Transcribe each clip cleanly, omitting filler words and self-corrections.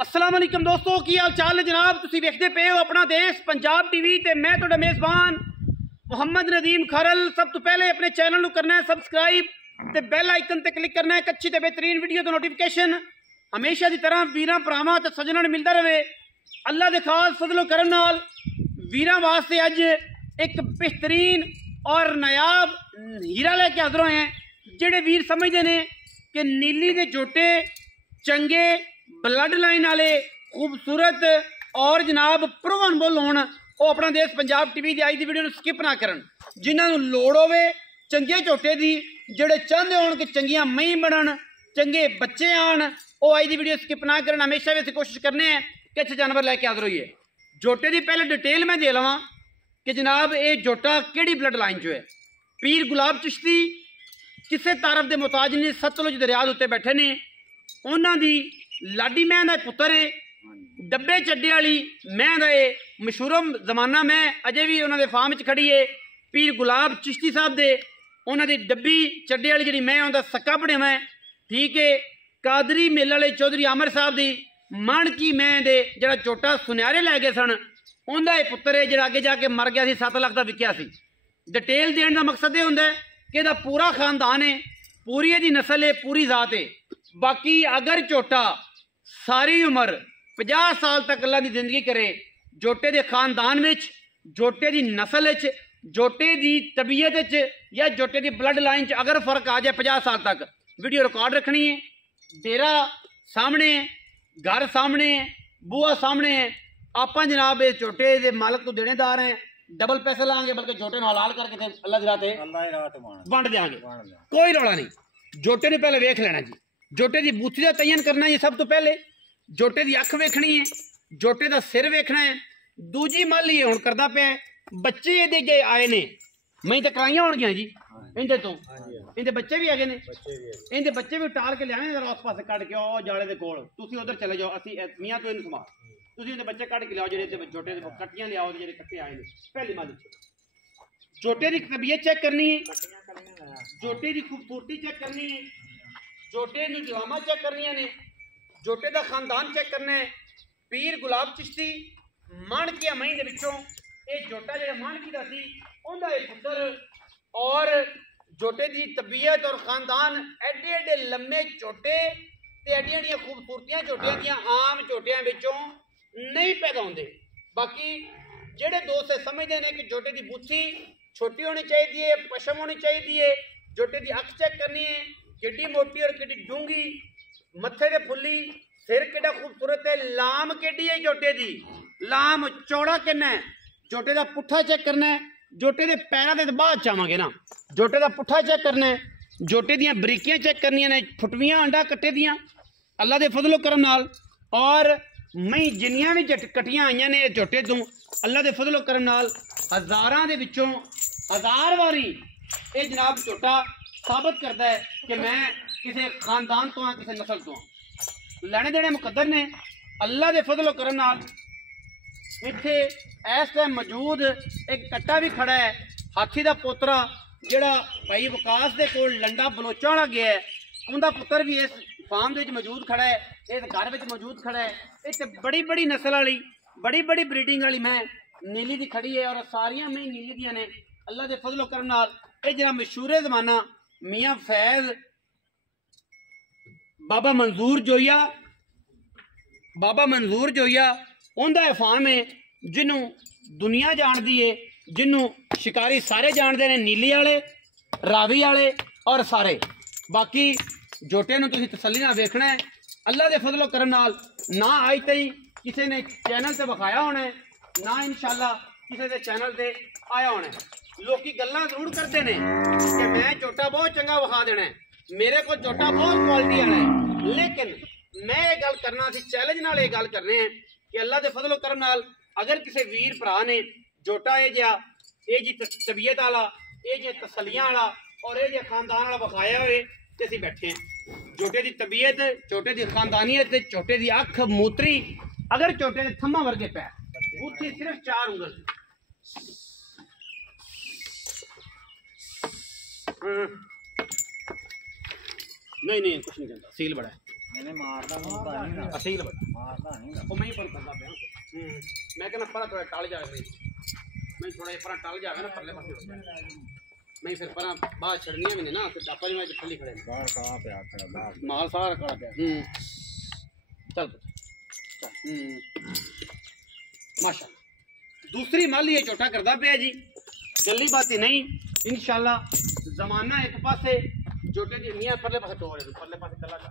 अस्सलाम वालेकुम दोस्तों, की हाल चाल है जनाब। तुसीं वेखदे पे हो अपना देश पंजाब टीवी ते मैं तुहाडा मेज़बान मुहम्मद नदीम खरल। सब तो पहले अपने चैनल नूं करना है सबसक्राइब ते बैल आइकन ते क्लिक करना है एक अच्छी ते बेहतरीन वीडियो दा नोटिफिकेशन हमेशा की तरह वीरां भरावां ते सज्जनां नूं मिलदा रहे। अल्लाह दे खास फजलो करम नाल वीरां वास्ते अज एक बेहतरीन और नायाब हीरा लेके हाज़र होए हैं। जिहड़े वीर समझदे ने कि नीली दे जोटे चंगे ब्लड लाइन वाले खूबसूरत और जनाब प्रोवनबल होण, वो अपना देश पंजाब टीवी की अज की वीडियो स्किप ना करन। जिन्होंने लोड़ होवे चंगे झोटे की, जोड़े चाहते हो कि चंगियां मई बनन, चंगे बच्चे आन, वो अज की वीडियो स्किप ना करन। हमेशा भी असीं कोशिश करने हैं कि अच्छे जानवर लैके हाज़र होइए। जोटे की पहले डिटेल मैं दे लवां कि जनाब ये जोटा किहड़ी ब्लड लाइन चो है। पीर गुलाब चिश्ती किसी तारफ के मुताज ने, सतलुज दरिया के उत्ते बैठे ने। उन्हां दी लाडी मैं का पुत्र है, डब्बे चड्डे वाली मैं का मशहूर जमाना मैं अजे भी उन्होंने फार्म च खड़ी है। पीर गुलाब चिश्ती साहब दे उन्होंने डब्बी चड्डे वाली जी मैं उनका सक्का पढ़िया मैं, ठीक है। कादरी मेले वाले चौधरी आमर साहब की मन की मैं दे जरा चोटा सुनहरे लै गए सन, उनका यह पुत्र है जो आगे जाके मर गया 7 लाख का विकिया सी। डिटेल देने का मकसद यह होंगे कि यदा पूरा खानदान है, पूरी यदी नस्ल है, पूरी जात है। बाकी अगर झोटा सारी उम्र 50 साल तक अल्लाह की जिंदगी करे, जोटे के खानदान में, जोटे की नस्ल, जोटे की तबीयत या जोटे की ब्लड लाइन अगर फर्क आ जाए 50 साल तक, वीडियो रिकॉर्ड रखनी है। डेरा सामने है, घर सामने है, बूआ सामने है। आप जनाब इस झोटे के मालक को देनेदार हैं, डबल पैसे लाएंगे, बल्कि झोटे को हलाल करके अल्लाह की रात वंड देंगे, कोई रौला नहीं। झोटे ने पहले वेख लेना जी, जोटे की बूथी का तयन करना है। सब तो पहले जोटे की अख वेखनी है, जोटे का सिर वेखना है। दूजी मल ही हुण करदा पिया बच्चे ये जे आए ने, मैं तो कराइया होणगियां जी इहदे तो, इहदे बच्चे भी है ने, इहदे बच्चे भी टाल के लियाने जरा उस पासे कट के ओ जाले दे कोल, तुसीं उधर चले जाओ, असीं मियां तो इहनूं संभाल, तुसीं इहदे बच्चे कट के लियाओ जेहड़े जोटे दे कट्टियां लियाओ जेहड़े कट्टे आए ने। पहली मल जोटे की तबीयत चेक करनी है, जोटे की खूबसूरती चेक करनी है, जोटे की जलामा चेक करनिया ने, जोटे का खानदान चेक करना है। पीर गुलाब चिश्ती माणकिया मई दे विचों ये जोटा जो माणकी का सी, उनका ये पुत्र, और जोटे की तबीयत और खानदान एडे एडे लम्बे झोटे ते एडियां एडियां खूबसूरतियां झोटियां दियां आम झोटियां विचों नहीं पैदा होंदे। बाकी जेडे दोस्त समझते हैं कि जोटे की बुथी छोटी होनी चाहिए है, पशम होनी चाहिए है, जोटे की अख चेक करनी है किड्डी मोटी और किड्डी डूंगी, मत्थे के फुल्ली, सिर किड्डा खूबसूरत है, लाम किड्डी है जोटे की, लाम चौड़ा किन्ना है, जोटे का पुट्ठा चेक करना है। जोटे के पैरों के बाद चावांगे ना, जोटे का पुट्ठा चेक करना है, जोटे दियां बरीकियां चेक करनियां ने, फुटवियां अंडा कट्टे दियां अल्लाह के फजलो करम नाल। और मई जिन्नियां भी कट्टियां आईयां ने जोटे तो अल्लाह के फजलो करम नाल हज़ारां दे विचों हज़ार वारी ये जनाब झोटा साबित करता है कि मैं किसी खानदान तो हाँ, किसी नस्ल तो हाँ। लैने देने मुकद्दर ने अल्लाह के फजलो करम नाल। इत्थे इस टाइम मौजूद एक कट्टा भी खड़ा है, हाथी का पोतरा जिहड़ा भाई विकास के कोल लंडा बलोचा वाला गया है, उनका पुत्र भी इस फार्म के मौजूद खड़ा है, इस घर में मौजूद खड़ा है। इतने बड़ी बड़ी नस्ल वाली बड़ी बड़ी ब्रीडिंग वाली मैं नीली की खड़ी है, और सारिया मैं नीली दियां ने अल्लाह के फजलो करम नाल। ये जरा मशहूर जमाना मियाँ फैज बाबा मंजूर जोइया, बाबा मंजूर जोइया उनका फार्म है, जिन्हों दुनिया जानती है, जिन्हों शिकारी सारे जानते हैं, नीली वाले, रावी वाले और सारे। बाकी जोटे नूं तुसीं तसल्ली नाल वेखना है अल्लाह के फजलो करम नाल। ना अज तई किसी ने चैनल से विखाया होना है, ना इंशाअल्लाह किसी के चैनल से आया होना है। लोग गल्लां जरूर करते हैं कि मैं झोटा बहुत चंगा विखा देना है, मेरे को झोटा बहुत क्वालिटी वाला है, लेकिन मैं ये गल करना सी चैलेंज नाल ये गल करने हैं कि अल्लाह के फजलो करम नाल अगर किसी वीर भरा ने झोटा ये जी तबीयत वाला, ये जी तसलियां वाला और ये खानदान वाला विखाया हुए तो असीं बैठे हैं। झोटे की तबीयत, झोटे की खानदानियत, झोटे की अख मूत्री, अगर झोटे के थम्मा वर्गे पैर, बूथी सिर्फ 4 उंगल, नहीं कुछ नहीं कहता, सील बड़ा है। ਇਹਨੇ ਮਾਰਦਾ ਨਹੀਂ ਅਸੀਲ ਬੜਾ ਮਾਰਦਾ ਨਹੀਂ ਉਹ ਮੈਂ ਹੀ ਪਰ ਕਰਦਾ ਪਿਆ ਮੈਂ ਕਹਿੰਦਾ ਪਰਾਂ ਥੋੜਾ ਟਲ ਜਾਵੇ ਮੈਂ ਥੋੜਾ ਜਿਹਾ ਪਰਾਂ ਟਲ ਜਾਵੇ ਨਾ ਪਰਲੇ ਪਾਸੇ ਮੈਂ ਫਿਰ ਪਰਾਂ ਬਾਹਰ ਛੜਨੀਆਂ ਵੀ ਨੇ ਨਾ ਫਿਰ ਆਪਾਂ ਜਿਵੇਂ ਥੱਲੇ ਖੜੇ ਬਾਹਰ ਕਾ ਪਿਆ ਖੜਾ ਬਾਹਰ ਮਾਲ ਸਾਰਾ ਖੜਾ ਪਿਆ ਚੱਲ माशा दूसरी माली ये छोटा करता पे जी जल्दी बात नहीं इंशाल्लाह जमाना एक पासे छोटे जी मियां परले पासे टोर है परले पासे चला जा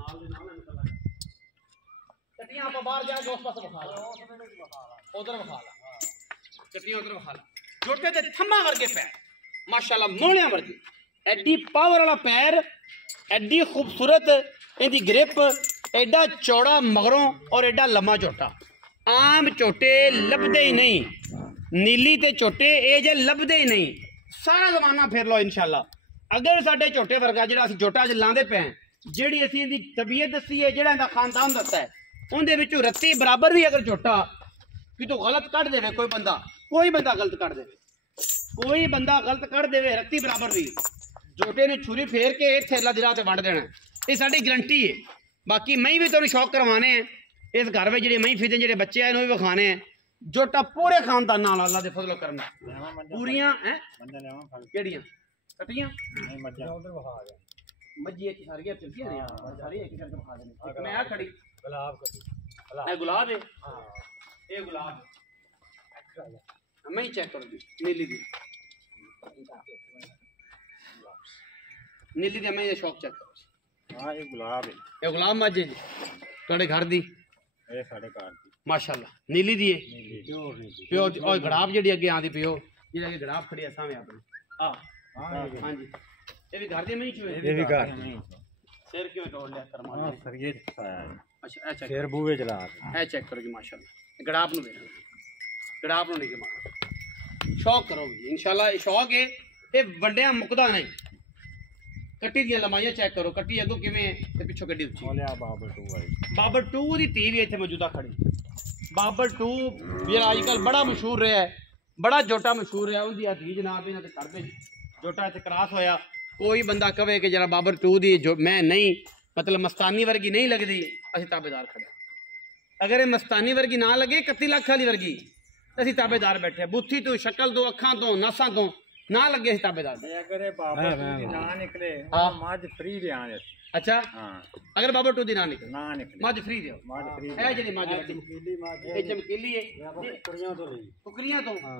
माल दे नाम निकल कटियां आप बाहर जा के उस पासे बखा ला उधर बखा ला कटियां उधर बखा ला छोटे ते थम्मा वर्गे पैर माशाल्लाह मोहणियां वर्गे एडी पावर वाला पैर एडी खूबसूरत इहदी ग्रिप एडा चौड़ा मगरों और एडा लम्मा झोटा आम झोटे लभदे ही नहीं नीली ते झोटे ये जे लभदे ही नहीं सारा जमाना फिर लो इंशाल्लाह अगर साडे झोटे वर्गा जिहड़ा असीं झोटा अज लांदे पे जिहड़ी असीं इहदी तबीयत दसी है जिहड़ा इहदा खानदान दसदा है उहदे विचों रत्ती बराबर भी अगर झोटा कि तो गलत कढ देवे कोई बंदा गलत कढ देवे कोई बंदा गलत कढ देवे रत्ती बराबर भी झोटे ने छुरी फेर के इत्थे अल्लाह दी राह ते वंड देना ये साडी गारंटी है बाकी मई भी तुहानूं शौक करवाने हैं इस घर में जिहड़े मई फिरदे जिहड़े बच्चे हैं इन्हूं भी विखाने हैं जोटा पूरे खानदान नाल अल्लाह दे फजल करना पूरियां हैं केड़ियां कटियां नहीं मज्जां उधर विखा गया मज्जी एक सारियां चलदियां ने सारी एक करके विखा देने मैं आ खड़ी गुलाब कटी ए गुलाब है हां ए गुलाब है मैं चेक कर दी नीली दी मैं ये शौक चेक करो हां ये गुलाब है ये गुलाब मज्जे जी तुहाडे घर दी ਇਹ ਸਾਡੇ ਘਰ ਦੀ माशाल्लाह नीली दी है प्योर और गड़ाब जेडी अगे आंदी पियो जेडी अगे गड़ाब खड़ी सामे अपने हां जी ये भी घर दे में ही छुए ये भी घर नहीं सिर क्यों तोड़ लिया करमा हां सर ये छाया है अच्छा अच्छा सिर बूवे चला है चेक करो जी माशाल्लाह गड़ाब नु देखो गड़ाब नु नहीं के मार शौक करो इंशाल्लाह शौक है ये वंडिया मुकदा नहीं कट्टी दी लंबाइयां चेक करो कट्टी अगो किवें ते पिछो गड्डी उच्ची बोलिया बाबर 2 आई बाबर 2 दी टी भी इत्थे मौजूदा खड़ी बाबर 2 जेड़ा आजकल बड़ा मशहूर रहा है बड़ा जोटा मशहूर रहा उनकी धी जनाब इन्हां ते कर पे जोटा इत्थे क्रॉस होया कोई बंदा कहे कि जरा बाबर 2 दी जो मैं नहीं मतलब मस्तानी वर्गी नहीं लगदी असीं ताबेदार खड़े अगर ये मस्तानी वर्गी ना लगे 31 लाख वाली वर्गी असीं ताबेदार बैठे बुत्थी तो शक्ल तो अखां तो नसां तो ना लगे ताबेदार अगर बाबर 2 दी ना निकले हां मज फ्री दे आने अच्छा हां अगर बाबर 2 दी ना निकले मज फ्री दे मज फ्री है जेडी मज चमकीली मज ये चमकीली है कुकरियां तो हां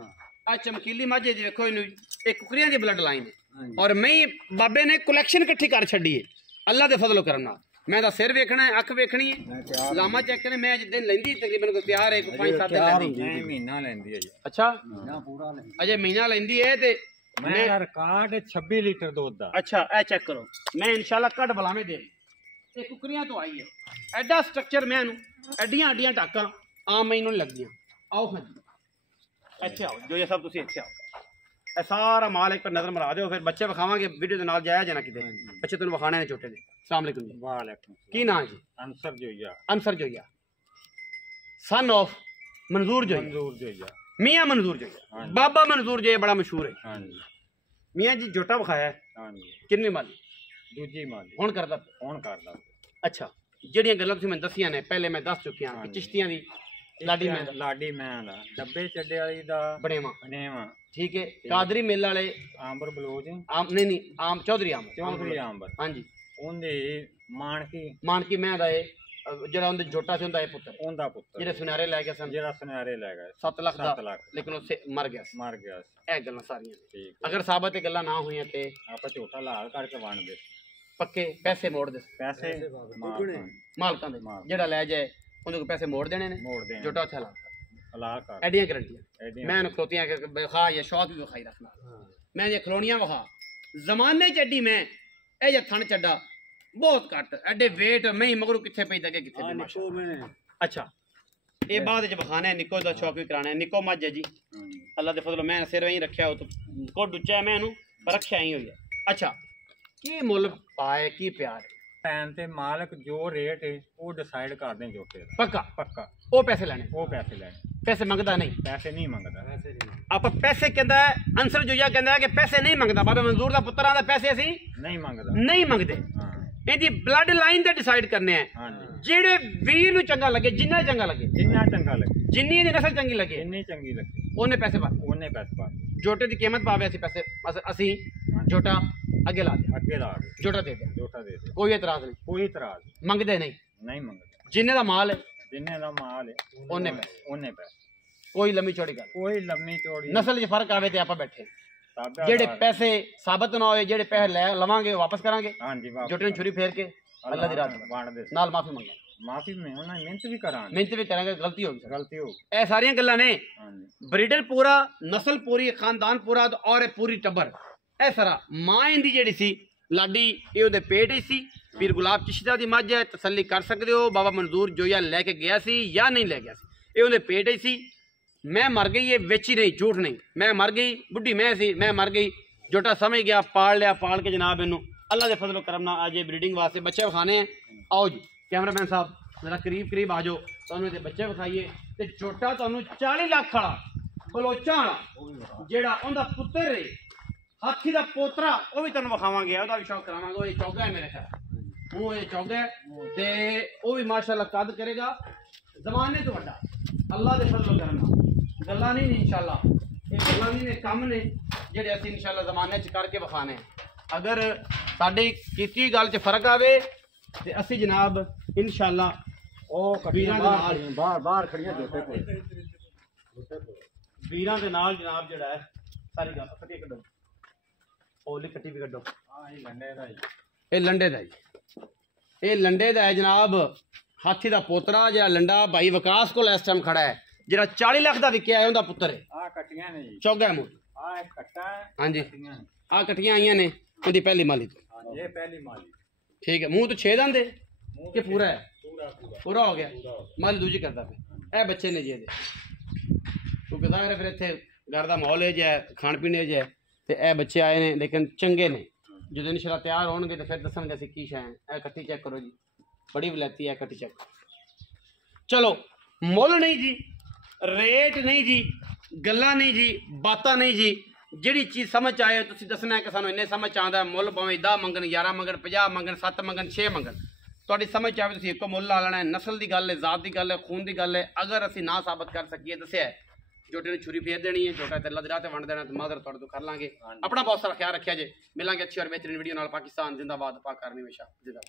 आ चमकीली मज जी देखो इनु एक कुकरियां दी ब्लड लाइन है और मैं बाबे ने कलेक्शन इकट्ठी कर छड़ी है अल्लाह दे फजलो करम नाल मैं दा सिर वेखना है अख वेखनी है लामा चेक करने मैं जिस दिन लेंदी तकरीबन कोई तैयार है 5-7 दिन लेंदी महीना लेंदी है जी अच्छा महीना पूरा लेंदी अजे महीना लेंदी है ते मैं रिकॉर्ड 26 लीटर दूध दा अच्छा ए चेक करो मैं इंशाल्लाह कट बलावे दे ये कुकरियां तो आई है एडा स्ट्रक्चर मैं एडियां एडियां टाका आम मैनू नहीं लगदियां आओ हां जी अच्छे आओ जो ये सब तुसी अच्छे आओ ए सारा माल एक पर नजर मरा दो फिर बच्चे विखावांगे वीडियो दे नाल जाया जाना किते बच्चे तैनूं विखाने ने छोटे दे अस्सलाम वालेकुम जी वालेकुम की नाम जी अंसर जोइया सन ऑफ मंजूर जोइया मियां मंजूर जोइया बाबा मंजूर जोइया बड़ा मशहूर है हां जी मियां जी जोटा विखाया हां जी कितनी माली दूजी माली हुण करदा अच्छा जेड़ियां गल्लां तुसीं मैं दसियां ने पहले मैं दस चुकिया कि चिश्तियां दी लाडी मैं दा डब्बे चड्डे वाली दा बनेवा ठीक है कादरी मिल वाले आंबर बलोच आम नहीं आम चौधरी आंबर हां जी ओंदे मानकी मैं दा जेड़ा उनदे जोटा सी उनदा ए पुत्तर जेड़े सुनारे ले गए सन 7 लाख लेकिन उससे मर गया ए गल्लां सारियां अगर साबित गल्लां ना हुई ते आपा झोटा लाल करके वंड दे पक्के पैसे मोड़ दे पैसे मालकां दे जेड़ा ले जाए उनको पैसे मोड़ देने ने जोटा उथे ला कर एडियां गारंटियां मैं खलोतियां खा या शौक भी खाई रखना मैं ये खलोनियां वखा जमाने च एडी मैं ए जे थन चड्डा बहुत घट एडे वेट मैं मगरू किथे पई दगे किथे अच्छा ये बाद च बखाना है निको दा शौक भी कराना है निको मज है जी अल्लाह दे फजल मैं सिर वहीं रखया तो को डुच्चा मैं इनु रखया ही होया अच्छा की मुल पाए की प्यार पैन ते मालिक जो रेट है वो डिसाइड कर दें जोटे पक्का वो पैसे लेने पैसे मंगदा नहीं मंगदा आप पैसे कहंदा है अंसर जोया कहंदा है कि पैसे नहीं मंगदा बाबा मंजूर दा पुत्तरां दा पैसे ਅਸੀਂ नहीं मंगदे ਇਹਦੀ ਬਲੱਡ ਲਾਈਨ ਤੇ ਡਿਸਾਈਡ ਕਰਨੇ ਆ ਹਾਂਜੀ ਜਿਹੜੇ ਵੀਰ ਨੂੰ ਚੰਗਾ ਲੱਗੇ, ਜਿੰਨਾ ਚੰਗਾ ਲੱਗੇ, ਜਿੰਨਾ ਚੰਗਾ ਲੱਗੇ, ਜਿੰਨੀ ਇਹਦੀ ਨਸਲ ਚੰਗੀ ਲੱਗੇ ਜਿੰਨੀ ਚੰਗੀ ਲੱਗੇ ਉਹਨੇ ਪੈਸੇ ਪਾ ਉਹਨੇ ਪੈਸੇ ਪਾ ਜੋਟੇ ਦੀ ਕੀਮਤ ਪਾਵੇ ਅਸੀਂ ਪੈਸੇ ਅਸੀਂ ਜੋਟਾ ਅੱਗੇ ਲਾ ਦੇ, ਅੱਗੇ ਲਾ ਦੇ, ਜੋਟਾ ਦੇ ਦੇ, ਜੋਟਾ ਦੇ ਦੇ, ਕੋਈ ਇਤਰਾਜ਼ ਨਹੀਂ, ਕੋਈ ਇਤਰਾਜ਼ ਮੰਗਦੇ ਨਹੀਂ, ਨਹੀਂ ਮੰਗਦੇ, ਜਿੰਨੇ ਦਾ ਮਾਲ ਹੈ ਜਿੰਨੇ ਦਾ ਮਾਲ ਹੈ ਉਹਨੇ ਪੈਸੇ, ਉਹਨੇ ਪੈਸੇ, ਕੋਈ ਲੰਮੀ ਚੌੜੀ ਗੱਲ, ਕੋਈ ਲੰਮੀ ਚੌੜੀ ਨਸਲ 'ਚ ਫਰਕ ਆਵੇ ਤੇ ਆਪਾਂ ਬੈਠੇ, ਸਾਬਿਆ ਜਿਹੜੇ ਪੈਸੇ ਸਾਬਤ ਨਾ ਹੋਏ, ਜਿਹੜੇ ਪੈਸੇ ਲੈ ਲਵਾਂਗੇ ਉਹ ਵਾਪਸ ਕਰਾਂਗੇ, ਹਾਂਜੀ ਵਾਪਸ ਜੋਟੇ ਨੂੰ ਛੁਰੀ ਫੇਰ ਕੇ ਅੱਲਾ ਦੀ ਰਾਹ ਵੰਡਦੇ ਨਾਲ ਮਾਫੀ ਮੰਗਾਂਗੇ, ਮਾਫੀ ਮੈਂ ਉਹਨਾਂ ਦੀ ਮਿਹਨਤ ਵੀ ਕਰਾਂਗੇ, ਮਿਹਨਤ ਵੀ ਕਰਾਂਗੇ, ਗਲਤੀ ਹੋ ਗਈ ਗਲਤੀ ਹੋ ਇਹ ਸਾਰੀਆਂ ਗੱਲਾਂ ਨੇ। ਹਾਂਜੀ ਬਰੀਡਰ ਪੂਰਾ, ਨਸਲ ਪੂਰੀ, ਖਾਨਦਾਨ ਪੂਰਾ ਔਰ ਇਹ ਪੂਰੀ ਟੱਬਰ ਇਹ ਸਾਰਾ। ਮਾਂ ਇਹਦੀ ਜਿਹੜੀ ਸੀ ਲਾਡੀ ਇਹ ਉਹਦੇ ਪੇਟ ਹੀ ਸੀ। ਪੀਰ ਗੁਲਾਬ ਚਿਸ਼ਤੀ ਦੀ ਮੱਝ ਹੈ, ਤਸੱਲੀ ਕਰ ਸਕਦੇ ਹੋ, ਬਾਬਾ ਮਨਜ਼ੂਰ ਜੋਇਆ ਲੈ ਕੇ ਗਿਆ ਸੀ ਜਾਂ ਨਹੀਂ ਲੈ ਗਿਆ ਸੀ, ਇਹ ਉਹਦੇ ਪੇਟ ਹੀ ਸੀ। ਮੈਂ ਮਰ ਗਈ, ਇਹ ਵੇਚੀ ਨਹੀਂ, ਝੂਠ ਨਹੀਂ, ਮੈਂ ਮਰ ਗਈ, ਬੁੱਢੀ ਮੈਂ ਸੀ, ਮੈਂ ਮਰ ਗਈ, ਜੋਟਾ ਸਮਝ ਗਿਆ, ਪਾਲ ਲਿਆ, ਪਾਲ ਕੇ ਜਨਾਬ ਇਹਨੂੰ ਅੱਲਾ ਦੇ ਫਜ਼ਲ ਕਰਮ ਨਾਲ ਅੱਜ ਇਹ ਬਰੀਡਿੰਗ ਵਾਸਤੇ ਬੱਚੇ ਵਿਖਾਣੇ हैं। आओ जी कैमरामैन साहब जरा करीब करीब आ जाओ, ਤੁਹਾਨੂੰ ਇਹਦੇ ਬੱਚੇ ਵਿਖਾਈਏ। ਤੇ ਛੋਟਾ ਤੁਹਾਨੂੰ 40 ਲੱਖ ਵਾਲਾ ਬਲੋਚਾਂ ਵਾਲਾ ਜਿਹੜਾ ਉਹਦਾ ਪੁੱਤਰ ਹੈ, ਹਾਥੀ ਦਾ ਪੋਤਰਾ, ਉਹ ਵੀ ਤੁਹਾਨੂੰ ਵਿਖਾਵਾਂਗੇ, ਉਹਦਾ ਵੀ ਸ਼ੌਕ ਕਰਾਵਾਂਗੇ। ਉਹ ਇਹ ਚੌਗਾ ਹੈ ਮੇਰੇ ਖਿਆਲ, ਉਹ ਇਹ ਚੌਗਾ ਹੈ ਤੇ ਉਹ ਵੀ ਮਾਸ਼ਾਅੱਲਾ ਕੱਦ ਕਰੇਗਾ ਜ਼ਮਾਨੇ ਤੋਂ ਵੱਡਾ ਅੱਲਾ ਦੇ ਫਜ਼ਲ ਕਰਮ ਨਾਲ। ਗੱਲਾਂ ਨਹੀਂ ਨੇ इंशाल्लाह, ਇਹ ਗੱਲਾਂ ਨਹੀਂ ਨੇ, ਕੰਮ ਨੇ ਜਿਹੜੇ ਅਸੀਂ इंशाल्लाह ਜ਼ਮਾਨੇ 'ਚ ਕਰਕੇ ਵਿਖਾਣੇ। अगर साड़ी की गल च फर्क आवे ते असी जनाब इंशाअल्लाह बाहर खड़ियां जोटे कोल वीरां दे नाल जनाब जिहड़ा है सारी गल कट्टी कड्डो, ओली कट्टी भी कड्डो। ये लंडे दा जी, ये लंडे दा जी, ये लंडे दा है जनाब, हाथी दा पोतरा जिहड़ा लंडा भाई विकास कोल इस टाइम खड़ा है, जिहड़ा 40 लाख दा विकिया है, उहदा पुत्तर है। आ कट्टियां ने जी, चौगा है मूंह, आ एक कट्टा है, हां जी, कट्टियां ने, आ कट्टियां आईयां ने ਉਹਦੀ ਪਹਿਲੀ ਮਾਲੀ ਤੋਂ। ये पहली माली, ठीक है, मुंह तो 6 दंद है कि पूरा है? पूरा पूरा पूरा हो गया, माली दूजी करता पे। ए बच्चे ने जी ਇਹਦੇ ਕਿਉਂਕਿ ਜ਼ਾਹਿਰ ਹੈ ਫਿਰ ਇੱਥੇ ਘਰ ਦਾ ਮਾਹੌਲ ਹੈ ਜੇ ਖਾਣ ਪੀਣ ਹੈ ਜੇ ਤੇ ਇਹ ਬੱਚੇ ਆਏ ਨੇ ਲੇਕਿਨ ਚੰਗੇ ਨੇ। ਜਦੋਂ ਇਨਸ਼ਾਅੱਲਾ ਤਿਆਰ ਹੋਣਗੇ ਤੇ ਫਿਰ ਦੱਸਣਗੇ ਅਸੀਂ ਕੀ ਸ਼ਾਇ ਇਹ ਕੱਟੀ ਚੈੱਕ ਕਰੋ ਜੀ, ਬੜੀ ਵਲੈਤੀ ਹੈ ਕੱਟੀ ਚੈੱਕ। ਚਲੋ ਮੁੱਲ ਨਹੀਂ ਜੀ, ਰੇਟ ਨਹੀਂ ਜੀ, ਗੱਲਾਂ ਨਹੀਂ ਜੀ, ਬਾਤਾਂ ਨਹੀਂ ਜੀ, ਜਿਹੜੀ ਚੀਜ਼ ਸਮਝ ਆਏ ਤੁਸੀਂ ਦੱਸਣਾ ਕਿ ਸਾਨੂੰ ਇੰਨੇ ਸਮਝ ਆਉਂਦਾ। ਮੁੱਲ ਭਾਵੇਂ 10 ਮੰਗਣ, 11 ਮੰਗਣ, 50 ਮੰਗਣ, 7 ਮੰਗਣ, 6 ਮੰਗਣ, ਤੁਹਾਡੀ ਸਮਝ ਆਵੇ ਤੁਸੀਂ ਇੱਕੋ ਮੁੱਲ ਲਾ ਲੈਣਾ ਹੈ। ਨਸਲ ਦੀ ਗੱਲ ਹੈ, ਜ਼ਾਤ ਦੀ ਗੱਲ ਹੈ, ਖੂਨ ਦੀ ਗੱਲ ਹੈ। ਅਗਰ ਅਸੀਂ ਨਾ ਸਾਬਤ ਕਰ ਸਕੀਏ, ਦੱਸਿਆ ਜੋਟੇ ਨੂੰ ਛੁਰੀ ਫੇਰ ਦੇਣੀ ਹੈ, ਜੋਟਾ ਤੇ ਅੱਲਾ ਦੀ ਰਾਹ ਤੇ ਵੰਡ ਦੇਣਾ, ਤੇ ਮਾਦਰ ਤੁਹਾਡੇ ਤੋਂ ਕਰ ਲਾਂਗੇ। ਆਪਣਾ ਬਹੁਤ ਸਾਰਾ ਖਿਆਲ ਰੱਖਿਆ ਜੇ। ਮਿਲਾਂਗੇ ਅੱਛੀ ਔਰ ਬਿਹਤਰੀਨ ਵੀਡੀਓ ਨਾਲ। ਪਾਕਿਸਤਾਨ ਜ਼ਿੰਦਾਬਾਦ, ਪਾਕ ਆਰਮੀ ਹਮੇਸ਼ਾ ਜ਼ਿੰਦਾਬਾਦ।